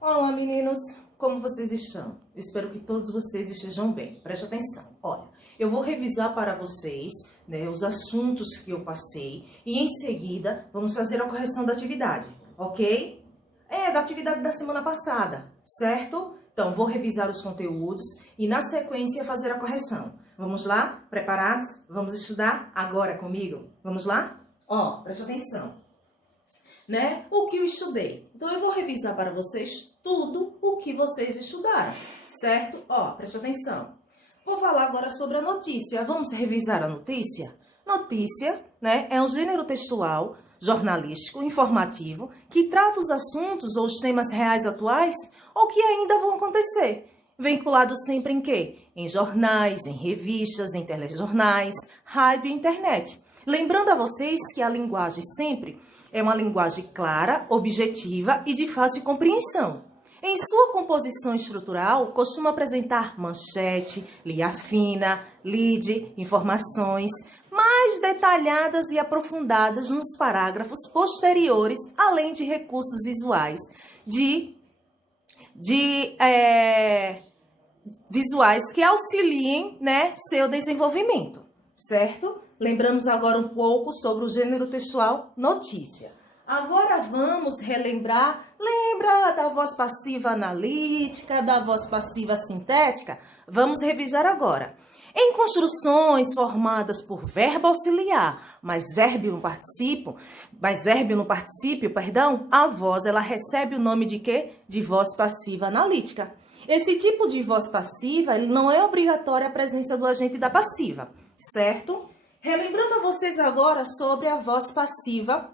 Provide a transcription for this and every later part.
Olá, meninos! Como vocês estão? Eu espero que todos vocês estejam bem. Preste atenção. Olha, eu vou revisar para vocês, os assuntos que eu passei e em seguida vamos fazer a correção da atividade, ok? Da atividade da semana passada, certo? Então, vou revisar os conteúdos e na sequência fazer a correção. Vamos lá? Preparados? Vamos estudar agora comigo? Vamos lá? Preste atenção. O que eu estudei. Então, eu vou revisar para vocês tudo o que vocês estudaram, certo? Preste atenção. Vou falar agora sobre a notícia. Vamos revisar a notícia? Notícia, é um gênero textual, jornalístico, informativo, que trata os assuntos ou os temas reais atuais ou que ainda vão acontecer. Vinculado sempre em quê? Em jornais, em revistas, em telejornais, rádio e internet. Lembrando a vocês que a linguagem sempre é uma linguagem clara, objetiva e de fácil compreensão. Em sua composição estrutural, costuma apresentar manchete, linha fina, lead, informações mais detalhadas e aprofundadas nos parágrafos posteriores, além de recursos visuais visuais que auxiliem, seu desenvolvimento, certo? Lembramos agora um pouco sobre o gênero textual notícia. Agora vamos relembrar, lembra da voz passiva analítica, da voz passiva sintética? Vamos revisar agora. Em construções formadas por verbo auxiliar, mas verbo no particípio, a voz ela recebe o nome de quê? De voz passiva analítica. Esse tipo de voz passiva, ele não é obrigatória a presença do agente da passiva, certo? Relembrando a vocês agora sobre a voz passiva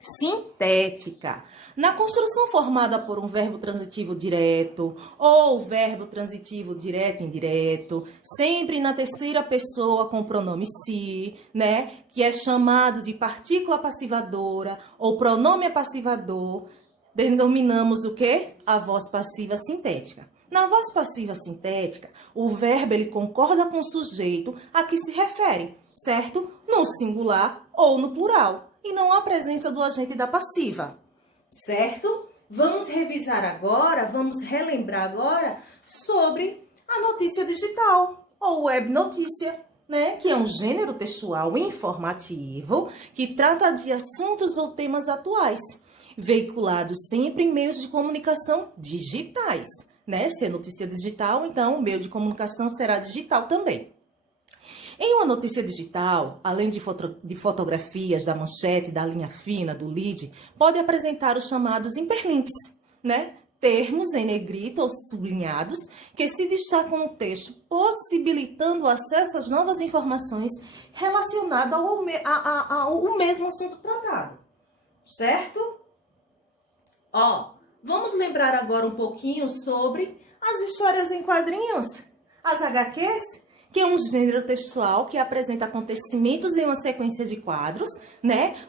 sintética. Na construção formada por um verbo transitivo direto ou verbo transitivo direto e indireto, sempre na terceira pessoa com o pronome se, que é chamado de partícula passivadora ou pronome passivador, denominamos o quê? A voz passiva sintética. Na voz passiva sintética, o verbo ele concorda com o sujeito a que se refere, certo? No singular ou no plural, e não há presença do agente da passiva, certo? Vamos revisar agora, vamos relembrar agora sobre a notícia digital ou web notícia, que é um gênero textual informativo que trata de assuntos ou temas atuais, veiculados sempre em meios de comunicação digitais. Se é notícia digital, então o meio de comunicação será digital também. Em uma notícia digital, além de fotografias da manchete, da linha fina, do lead, pode apresentar os chamados hiperlinks, termos em negrito ou sublinhados que se destacam no texto, possibilitando o acesso às novas informações relacionadas ao mesmo assunto tratado, certo? Vamos lembrar agora um pouquinho sobre as histórias em quadrinhos, as HQs, que é um gênero textual que apresenta acontecimentos em uma sequência de quadros,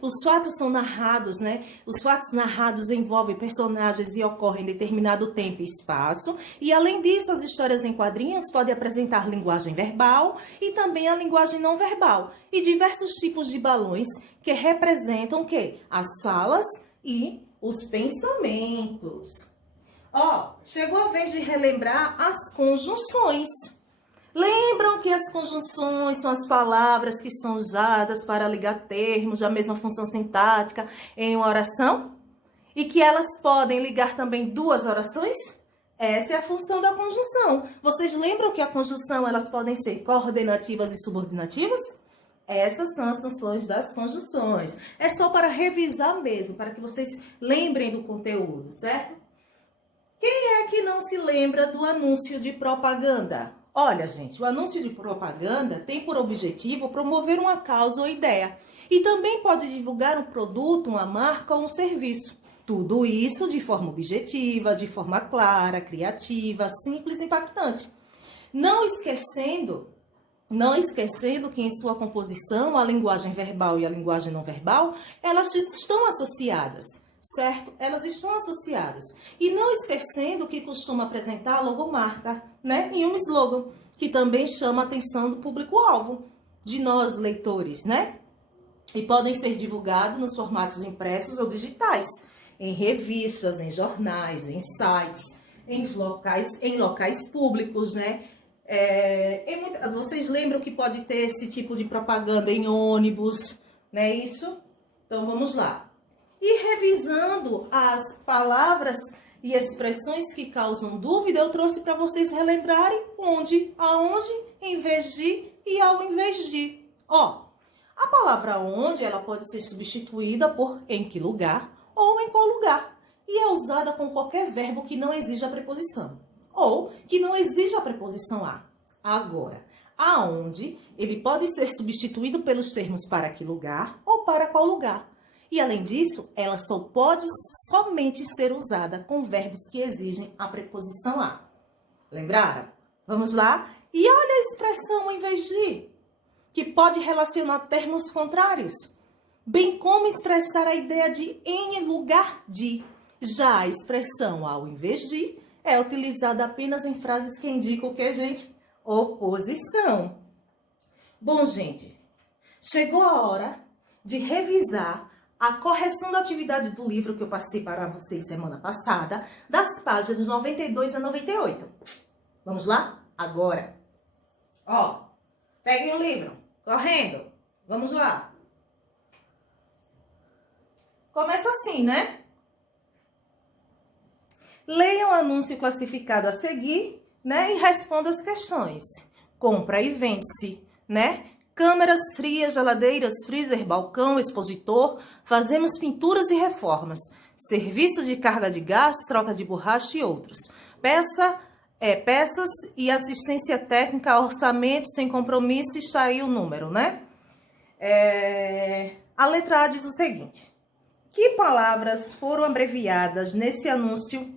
Os fatos são narrados, Os fatos narrados envolvem personagens e ocorrem em determinado tempo e espaço. E além disso, as histórias em quadrinhos podem apresentar linguagem verbal e também a linguagem não verbal e diversos tipos de balões que representam o quê? As falas e os pensamentos. Chegou a vez de relembrar as conjunções. Lembram que as conjunções são as palavras que são usadas para ligar termos da mesma função sintática em uma oração? E que elas podem ligar também duas orações? Essa é a função da conjunção. Vocês lembram que a conjunção elas podem ser coordenativas e subordinativas? Essas são as funções das conjunções. É só para revisar mesmo, para que vocês lembrem do conteúdo, certo? Quem é que não se lembra do anúncio de propaganda? Olha, gente, o anúncio de propaganda tem por objetivo promover uma causa ou ideia. E também pode divulgar um produto, uma marca ou um serviço. Tudo isso de forma objetiva, de forma clara, criativa, simples e impactante. Não esquecendo que em sua composição a linguagem verbal e a linguagem não verbal, elas estão associadas, certo? Elas estão associadas. E não esquecendo que costuma apresentar a logomarca, e um slogan, que também chama a atenção do público-alvo, de nós, leitores, E podem ser divulgados nos formatos impressos ou digitais. em revistas, em jornais, em sites, em locais públicos, né? Vocês lembram que pode ter esse tipo de propaganda em ônibus, não é isso? Então vamos lá. E revisando as palavras e expressões que causam dúvida, eu trouxe para vocês relembrarem onde, aonde, em vez de e ao invés de. Ó, a palavra onde, ela pode ser substituída por em que lugar ou em qual lugar. E é usada com qualquer verbo que não exija a preposição ou que não exija a preposição a. Agora, aonde, ele pode ser substituído pelos termos para que lugar ou para qual lugar. E além disso, ela só pode somente ser usada com verbos que exigem a preposição a. Lembraram? Vamos lá? E olha a expressão em vez de, que pode relacionar termos contrários, bem como expressar a ideia de em lugar de. Já a expressão ao invés de é utilizada apenas em frases que indicam o que, gente? Oposição. Bom, gente, chegou a hora de revisar a correção da atividade do livro que eu passei para vocês semana passada, das páginas 92 a 98. Vamos lá? Agora. Ó, peguem o livro, correndo. Vamos lá. Começa assim, né? Leiam o anúncio classificado a seguir, né? E respondam as questões. Compra e vende-se, né? Câmeras frias, geladeiras, freezer, balcão, expositor, fazemos pinturas e reformas, serviço de carga de gás, troca de borracha e outros. Peças e assistência técnica, orçamento, sem compromisso, está aí o número, né? A letra A diz o seguinte: que palavras foram abreviadas nesse anúncio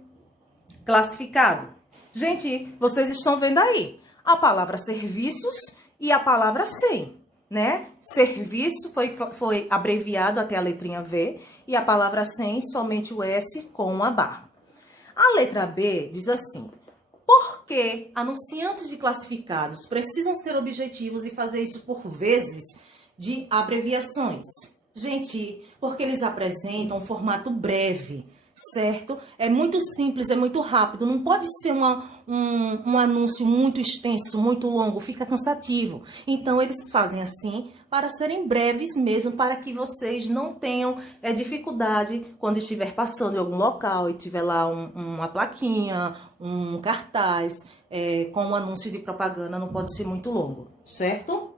classificado? Gente, vocês estão vendo aí a palavra serviços e a palavra sem, né? Serviço foi abreviado até a letrinha V e a palavra sem somente o S com uma barra. A letra B diz assim: por que anunciantes de classificados precisam ser objetivos e fazer isso por vezes de abreviações? Gente, porque eles apresentam um formato breve, certo? É muito simples, é muito rápido, não pode ser um anúncio muito extenso, muito longo, fica cansativo. Então, eles fazem assim para serem breves mesmo, para que vocês não tenham dificuldade quando estiver passando em algum local e tiver lá uma plaquinha, um cartaz com um anúncio de propaganda, não pode ser muito longo, certo?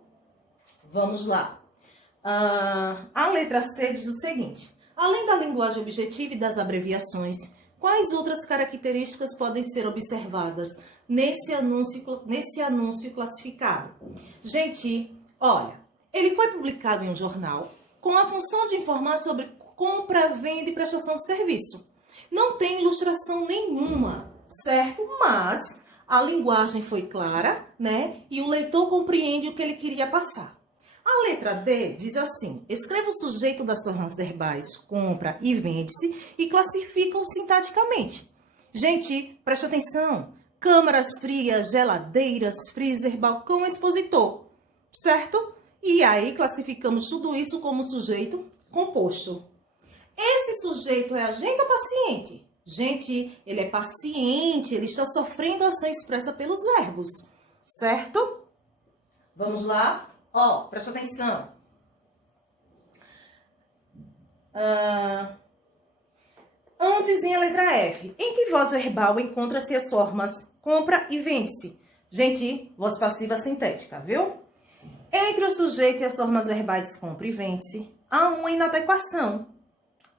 Vamos lá. A letra C diz o seguinte: além da linguagem objetiva e das abreviações, quais outras características podem ser observadas nesse anúncio classificado? Gente, olha, ele foi publicado em um jornal com a função de informar sobre compra, venda e prestação de serviço. Não tem ilustração nenhuma, certo? Mas a linguagem foi clara, né? E o leitor compreende o que ele queria passar. A letra D diz assim: escreva o sujeito das formas verbais compra e vende-se e classifica-o sintaticamente. Gente, preste atenção. Câmaras frias, geladeiras, freezer, balcão, expositor. Certo? E aí classificamos tudo isso como sujeito composto. Esse sujeito é agente ou paciente? Gente, ele é paciente, ele está sofrendo a ação expressa pelos verbos. Certo? Vamos lá? Ó, presta atenção. Antes, em a letra F, em que voz verbal encontra-se as formas compra e vende-se? Gente, voz passiva sintética, viu? Entre o sujeito e as formas verbais compra e vende-se, há uma inadequação.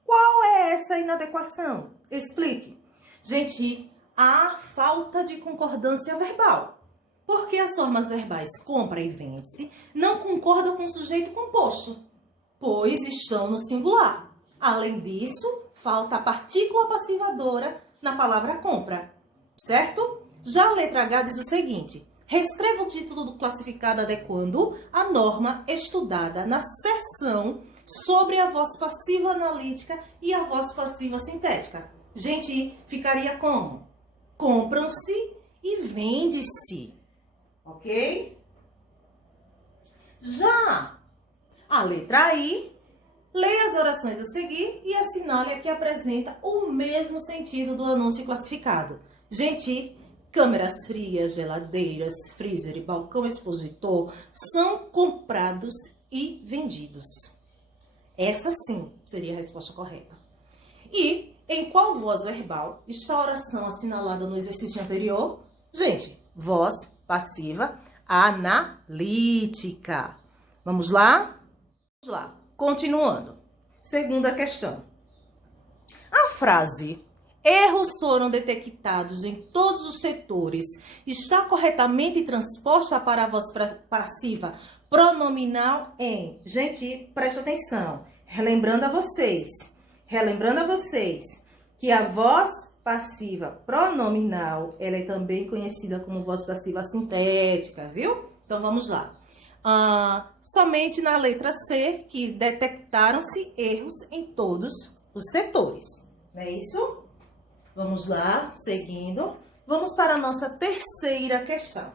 Qual é essa inadequação? Explique. Gente, há falta de concordância verbal. Porque as formas verbais compra e vende-se não concordam com o sujeito composto, pois estão no singular. Além disso, falta a partícula passivadora na palavra compra, certo? Já a letra H diz o seguinte: reescreva o título do classificado adequando a norma estudada na seção sobre a voz passiva analítica e a voz passiva sintética. Gente, ficaria como? Compram-se e vende-se. Ok? Já a letra I Leia as orações a seguir e assinale a que apresenta o mesmo sentido do anúncio classificado. Gente, câmeras frias, geladeiras, freezer e balcão expositor são comprados e vendidos. Essa sim seria a resposta correta. E em qual voz verbal está a oração assinalada no exercício anterior? Gente, voz passiva analítica. Vamos lá? Vamos lá. Continuando. Segunda questão. A frase "erros foram detectados em todos os setores" está corretamente transposta para a voz passiva pronominal em... Gente, presta atenção. Relembrando a vocês que a voz passiva pronominal, ela é também conhecida como voz passiva sintética, viu? Então, vamos lá. Somente na letra C que detectaram-se erros em todos os setores. Não é isso? Vamos lá, seguindo. Vamos para a nossa terceira questão.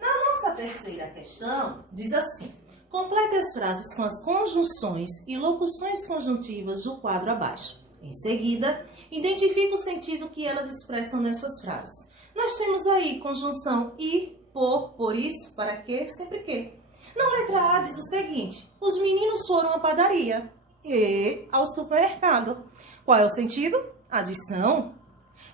Na nossa terceira questão, diz assim: complete as frases com as conjunções e locuções conjuntivas do quadro abaixo. Em seguida, identifique o sentido que elas expressam nessas frases. Nós temos aí conjunção e, por isso, para que, sempre que. Na letra A diz o seguinte: os meninos foram à padaria e ao supermercado. Qual é o sentido? Adição.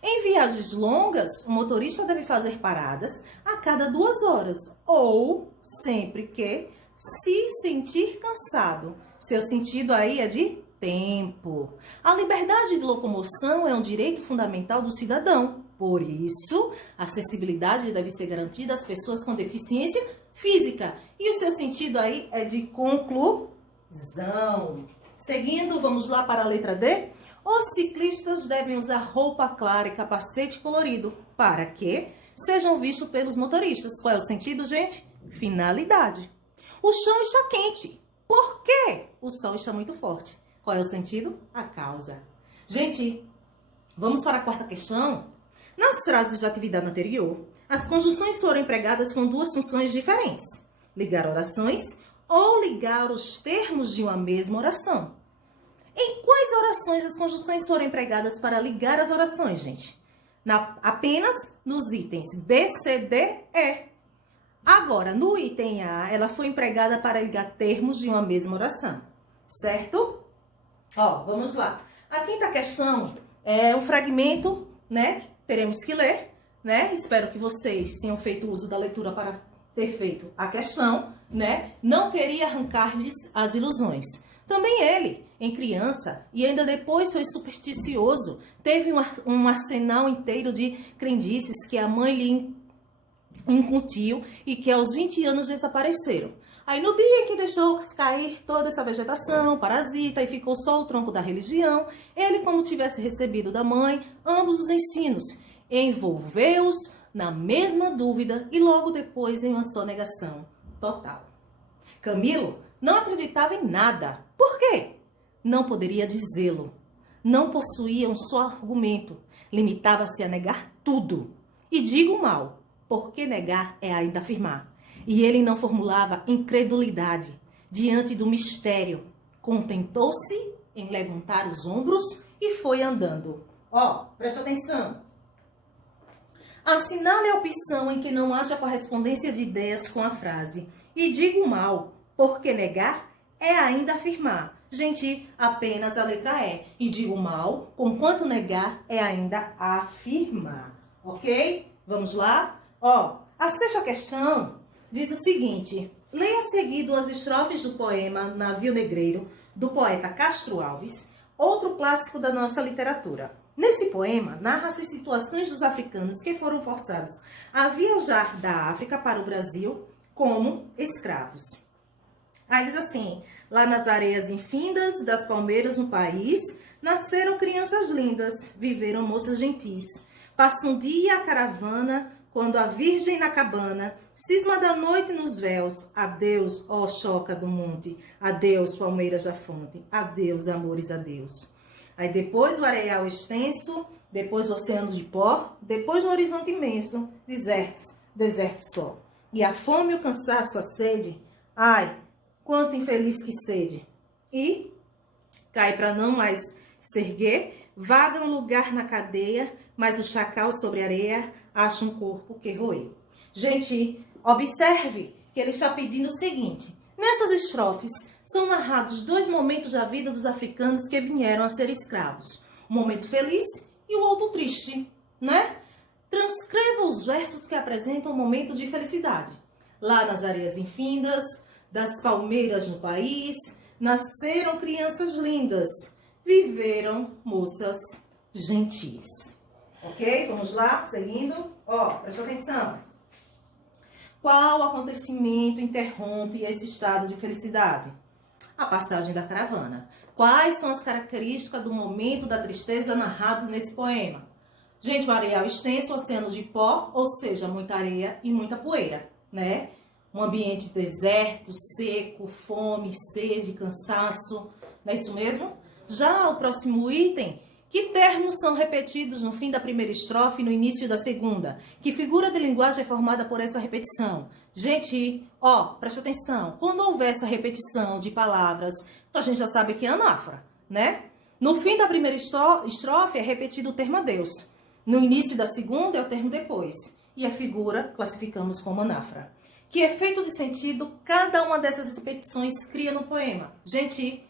Em viagens longas, o motorista deve fazer paradas a cada 2 horas ou sempre que se sentir cansado. Seu sentido aí é de tempo. A liberdade de locomoção é um direito fundamental do cidadão. Por isso, a acessibilidade deve ser garantida às pessoas com deficiência física. E o seu sentido aí é de conclusão. Seguindo, vamos lá para a letra D. Os ciclistas devem usar roupa clara e capacete colorido para que sejam vistos pelos motoristas. Qual é o sentido, gente? Finalidade. O chão está quente. Por quê? O sol está muito forte. Qual é o sentido? A causa. Gente, vamos para a quarta questão. Nas frases de atividade anterior, as conjunções foram empregadas com 2 funções diferentes: ligar orações ou ligar os termos de uma mesma oração. Em quais orações as conjunções foram empregadas para ligar as orações, gente? Apenas nos itens B, C, D, E. Agora, no item A, ela foi empregada para ligar termos de uma mesma oração, certo? Ó, vamos lá. A quinta questão é um fragmento, né, que teremos que ler, né? Espero que vocês tenham feito uso da leitura para ter feito a questão, né? Não queria arrancar-lhes as ilusões. Também ele, em criança, e ainda depois foi supersticioso, teve um arsenal inteiro de crendices que a mãe lhe incutiu e que aos 20 anos desapareceram. Aí no dia em que deixou cair toda essa vegetação parasita e ficou só o tronco da religião, ele, como tivesse recebido da mãe ambos os ensinos, envolveu-os na mesma dúvida e logo depois em uma sonegação total. Camilo não acreditava em nada. Por quê? Não poderia dizê-lo. Não possuía um só argumento. Limitava-se a negar tudo. E digo mal, porque negar é ainda afirmar. E ele não formulava incredulidade diante do mistério. Contentou-se em levantar os ombros e foi andando. Ó, presta atenção. Assinale a opção em que não haja correspondência de ideias com a frase. E digo mal, porque negar é ainda afirmar. Gente, apenas a letra E. E digo mal, conquanto negar é ainda afirmar. Ok? Vamos lá? Ó, a sexta questão diz o seguinte: leia seguido as estrofes do poema Navio Negreiro, do poeta Castro Alves, outro clássico da nossa literatura. Nesse poema, narra-se situações dos africanos que foram forçados a viajar da África para o Brasil como escravos. Aí diz assim: lá nas areias infindas das palmeiras no país, nasceram crianças lindas, viveram moças gentis. Passa um dia a caravana, quando a virgem na cabana cisma da noite nos véus. Adeus, ó choca do monte, adeus, palmeiras da fonte, adeus, amores, adeus. Aí depois o areial extenso, depois o oceano de pó, depois no horizonte imenso, desertos, deserto só. E a fome, o cansaço, a sede, ai, quanto infeliz que sede. E cai para não mais se erguer, vaga um lugar na cadeia, mas o chacal sobre a areia acha um corpo que roeu. Gente, observe que ele está pedindo o seguinte: nessas estrofes são narrados 2 momentos da vida dos africanos que vieram a ser escravos. Um momento feliz e o outro triste, né? Transcreva os versos que apresentam um momento de felicidade. Lá nas areias infindas, das palmeiras no país, nasceram crianças lindas, viveram moças gentis. Ok? Vamos lá, seguindo. Presta atenção. Qual acontecimento interrompe esse estado de felicidade? A passagem da caravana. Quais são as características do momento da tristeza narrado nesse poema? Gente, um areal extenso, oceano de pó, ou seja, muita areia e muita poeira, né? Um ambiente deserto, seco, fome, sede, cansaço, não é isso mesmo? Já o próximo item, que termos são repetidos no fim da primeira estrofe e no início da segunda? Que figura de linguagem é formada por essa repetição? Gente, presta atenção. Quando houver essa repetição de palavras, a gente já sabe que é anáfora, né? No fim da primeira estrofe é repetido o termo Deus. No início da segunda é o termo depois. E a figura classificamos como anáfora. Que efeito de sentido cada uma dessas repetições cria no poema? Gente,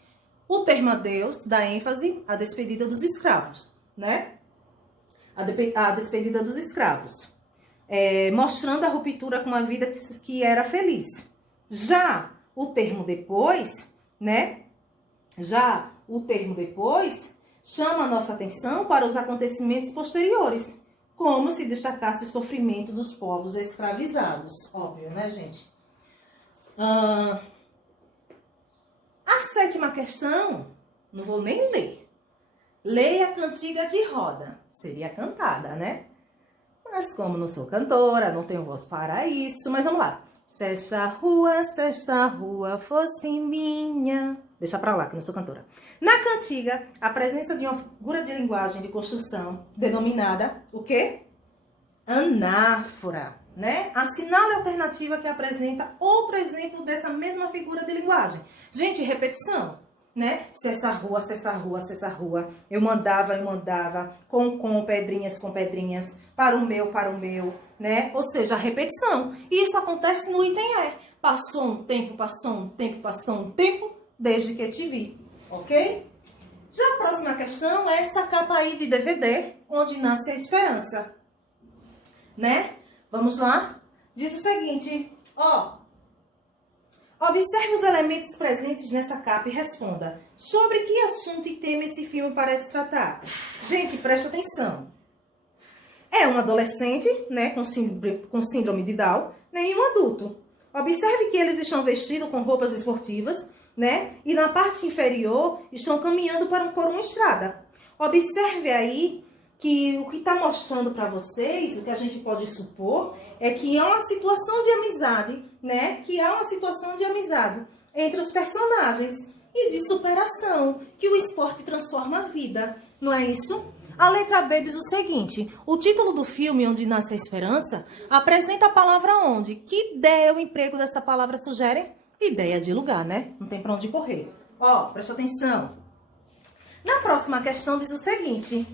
o termo Deus dá ênfase à despedida dos escravos, né? A despedida dos escravos. Mostrando a ruptura com uma vida que era feliz. Já o termo depois, né? Já o termo depois chama a nossa atenção para os acontecimentos posteriores, como se destacasse o sofrimento dos povos escravizados. Óbvio, né, gente? A 7ª questão, não vou nem ler. Leia a cantiga de roda. Seria cantada, né? Mas como não sou cantora, não tenho voz para isso, mas vamos lá. Se esta rua fosse minha... Deixa pra lá, que não sou cantora. Na cantiga, a presença de uma figura de linguagem de construção denominada o quê? Anáfora, né? Assinale a alternativa que apresenta outro exemplo dessa mesma figura de linguagem. Gente, repetição, né? Se essa rua, eu mandava, com pedrinhas, para o meu, né? Ou seja, a repetição. E isso acontece no item E. Passou um tempo, desde que te vi, ok? Já a próxima questão é essa capa aí de DVD, onde nasce a esperança, né? Vamos lá? Diz o seguinte, observe os elementos presentes nessa capa e responda. Sobre que assunto e tema esse filme parece tratar? Gente, presta atenção. É um adolescente, né, com síndrome de Down, né, e um adulto. Observe que eles estão vestidos com roupas esportivas, né, e na parte inferior estão caminhando por uma estrada. Observe aí que o que está mostrando para vocês, o que a gente pode supor, é que há uma situação de amizade, né, entre os personagens e de superação, que o esporte transforma a vida, não é isso? A letra B diz o seguinte: o título do filme, Onde Nasce a Esperança, apresenta a palavra onde. Que ideia o emprego dessa palavra sugere? Ideia de lugar, né? Não tem para onde correr. Presta atenção. Na próxima questão diz o seguinte: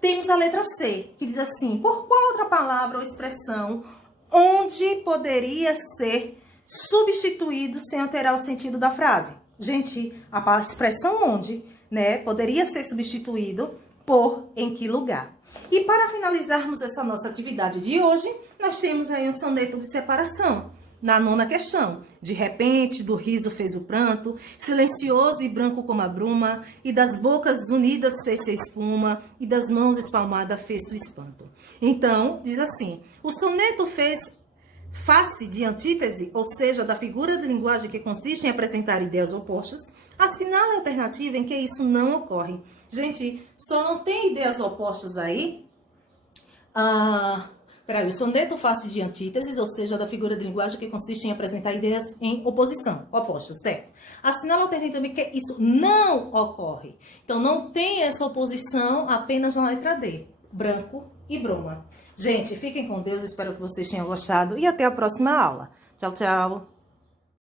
temos a letra C, que diz assim: por qual outra palavra ou expressão onde poderia ser substituído sem alterar o sentido da frase? Gente, a expressão onde, né, poderia ser substituído por em que lugar. E para finalizarmos essa nossa atividade de hoje, nós temos aí um soneto de separação. Na 9ª questão, de repente do riso fez o pranto, silencioso e branco como a bruma, e das bocas unidas fez-se a espuma, e das mãos espalmadas fez-se o espanto. Então, diz assim, o soneto fez face de antítese, ou seja, da figura de linguagem que consiste em apresentar ideias opostas, assinale a alternativa em que isso não ocorre. Gente, só não tem ideias opostas aí... o soneto face de antíteses, ou seja, da figura de linguagem que consiste em apresentar ideias em oposição, opostas, certo? Assinala a alternativa que isso não ocorre. Então, não tem essa oposição apenas na letra D, branco e bruma. Gente, fiquem com Deus, espero que vocês tenham gostado e até a próxima aula. Tchau, tchau!